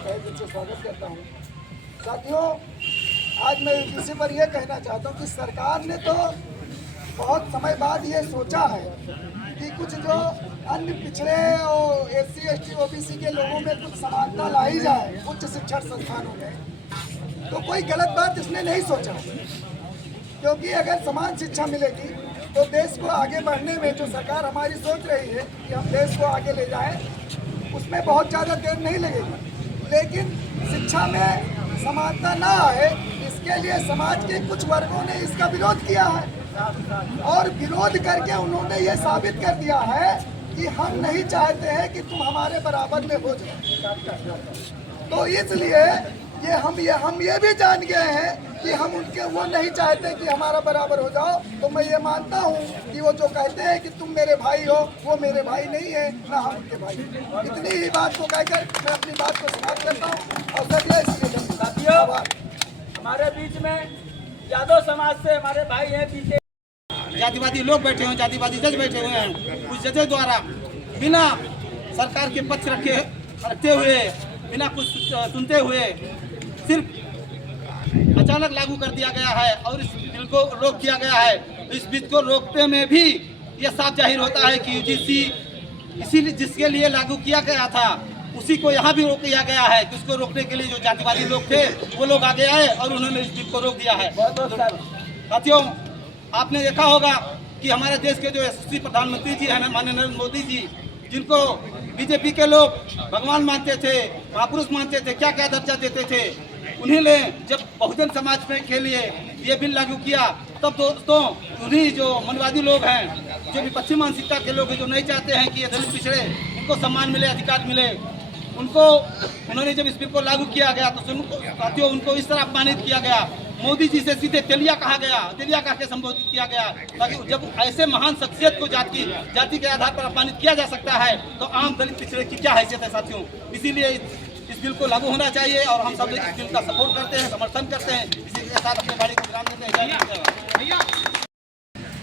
तहे दिल से स्वागत करता हूँ। साथियों, आज मैं इसी पर यह कहना चाहता हूँ कि सरकार ने तो बहुत समय बाद ये सोचा है कि कुछ जो अन्य पिछड़े और SC ST OBC के लोगों में कुछ समानता लाई जाए उच्च शिक्षण संस्थानों में, तो कोई गलत बात इसने नहीं सोचा, क्योंकि अगर समान शिक्षा मिलेगी तो देश को आगे बढ़ने में जो सरकार हमारी सोच रही है कि हम देश को आगे ले जाएं, उसमें बहुत ज़्यादा देर नहीं लगेगी। लेकिन शिक्षा में समानता ना आए, इसके लिए समाज के कुछ वर्गों ने इसका विरोध किया है और विरोध करके उन्होंने ये साबित कर दिया है कि हम नहीं चाहते हैं कि तुम हमारे बराबर में हो जाओ। तो इसलिए हम ये भी जान गए हैं कि हम उनके वो नहीं चाहते कि हमारा बराबर हो जाओ। तो मैं ये मानता हूँ कि वो जो कहते हैं कि तुम मेरे भाई हो, वो मेरे भाई नहीं है, ना हम उनके भाई। इतनी ही बात को कहकर मैं अपनी बात को समाप्त करता हूँ और साथियों, हमारे बीच में यादव समाज से हमारे भाई हैं, पीछे जातिवादी लोग बैठे हुए, जातिवादी जज बैठे हुए हैं। उस जजों द्वारा बिना सरकार के पक्ष रखते हुए, बिना कुछ सुनते हुए सिर्फ अचानक लागू कर दिया गया है और इस बिल को रोक दिया गया है। इस बिल को रोकते में भी यह साफ जाहिर होता है कि UGC इसीलिए जिसके लिए लागू किया गया था उसी को यहाँ भी रोक दिया गया है कि उसको रोकने के लिए जो जातिवादी लोग थे वो लोग आगे आए और उन्होंने इस बिल को रोक दिया है। साथियों, आपने देखा होगा कि हमारे देश के जो यशस्वी प्रधानमंत्री जी हैं, माननीय नरेंद्र मोदी जी, जिनको BJP के लोग भगवान मानते थे, महापुरुष मानते थे, क्या क्या दर्जा देते थे, उन्हीं ने जब बहुजन समाज के लिए ये बिल लागू किया, तब दोस्तों उन्हीं जो मनवादी लोग हैं, जो विपक्षी मानसिकता के लोग हैं, जो नहीं चाहते हैं कि ये दलित पिछड़े उनको सम्मान मिले, अधिकार मिले, उन्होंने जब इस बिल को लागू किया गया तो साथियों उनको इस तरह अपमानित किया गया। मोदी जी से सीधे तेलिया कहा गया, तेलिया कह के संबोधित किया गया, ताकि जब ऐसे महान शख्सियत को जाति के आधार पर अपमानित किया जा सकता है तो आम दलित पिछड़े की क्या हैसियत है साथियों। इसीलिए इस बिल को लागू होना चाहिए और हम सब इस बिल का सपोर्ट करते हैं, समर्थन करते हैं। इसी के साथ अपने बाड़ी को विराम देते हैं।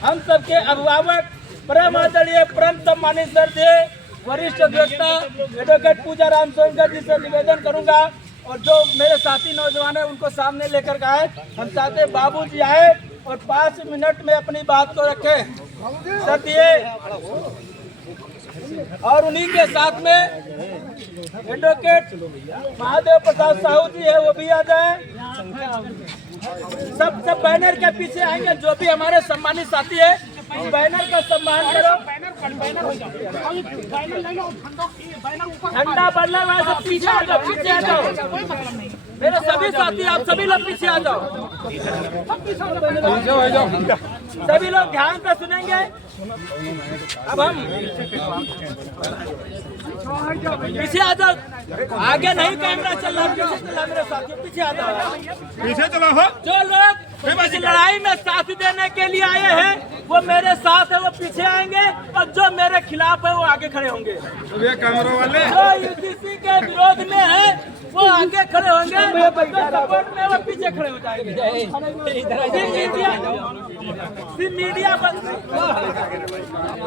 हम सबके अभिभावक परम आदरणीय परम सम्मानित श्रद्धेय वरिष्ठ अधिवक्ता एडवोकेट पूजा राम सोनकर जी से निवेदन करूंगा और जो मेरे साथी नौजवान हैं उनको सामने लेकर आए। हम चाहते बाबू जी आए और 5 मिनट में अपनी बात को रखें श्रद्धेय, और उन्हीं के साथ में एडवोकेट महादेव प्रसाद साहू जी है, वो भी आ जाए। सब बैनर के पीछे आएंगे, जो भी हमारे सम्मानित साथी है बैनर का सम्मान करो। ठंडा पड़ना है, सब पीछे आ जाओ, पीछे आ जाओ। मेरे सभी साथी, आप सभी लोग पीछे आ जाओ, सभी लोग ध्यान से सुनेंगे। अब हम पीछे आ जाओ, आगे नहीं कैमरा चल रहा, पीछे चला। मेरे साथियों पीछे आ जाओ, पीछे चला हो। जो लोग इस लड़ाई में साथ देने के लिए आए हैं वो मेरे साथ है, वो पीछे आएंगे, और जो मेरे खिलाफ है वो आगे खड़े होंगे। कैमरा वाले जो UGC के विरोध में है वो आगे खड़े होंगे, सपोर्ट में वो पीछे खड़े हो जाएंगे।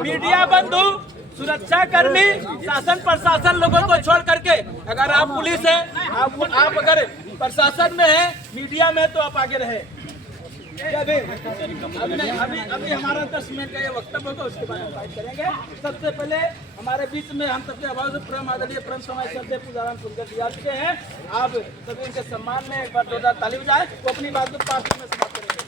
मीडिया बंधु, सुरक्षा कर्मी, शासन प्रशासन लोगों को छोड़ करके, अगर आप पुलिस है, आप अगर प्रशासन में है, मीडिया में, तो आप आगे रहे। अभी हमारा 10 मिनट का ये वक्तव्य होगा, उसके बाद हम बात करेंगे। सबसे पहले हमारे बीच में हम सबसे आभार से परम आदरणीय परम समाज श्रद्धेय पूजाराम सुंदर जी आ चुके हैं। आप सभी इनके सम्मान में एक बार जोरदार ताली बजाएं। वो अपनी बात को 5 मिनट में समाप्त करेंगे।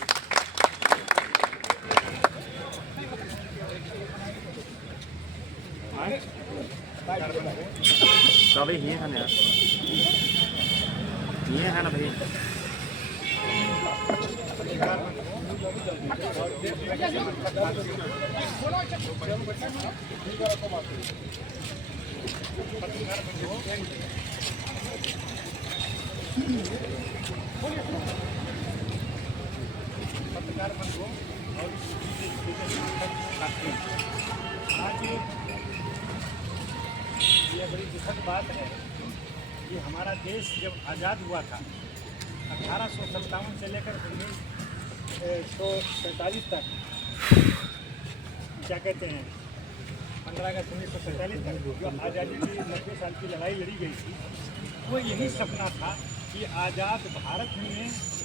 ये है ना भाई, ये बड़ी दुखद बात है कि हमारा देश जब आज़ाद हुआ था 1857 से लेकर 1947 तक, क्या कहते हैं 15 अगस्त 1947 तक जो आज़ादी की 90 साल की लड़ाई लड़ी गई थी, वो यही सपना था कि आज़ाद भारत में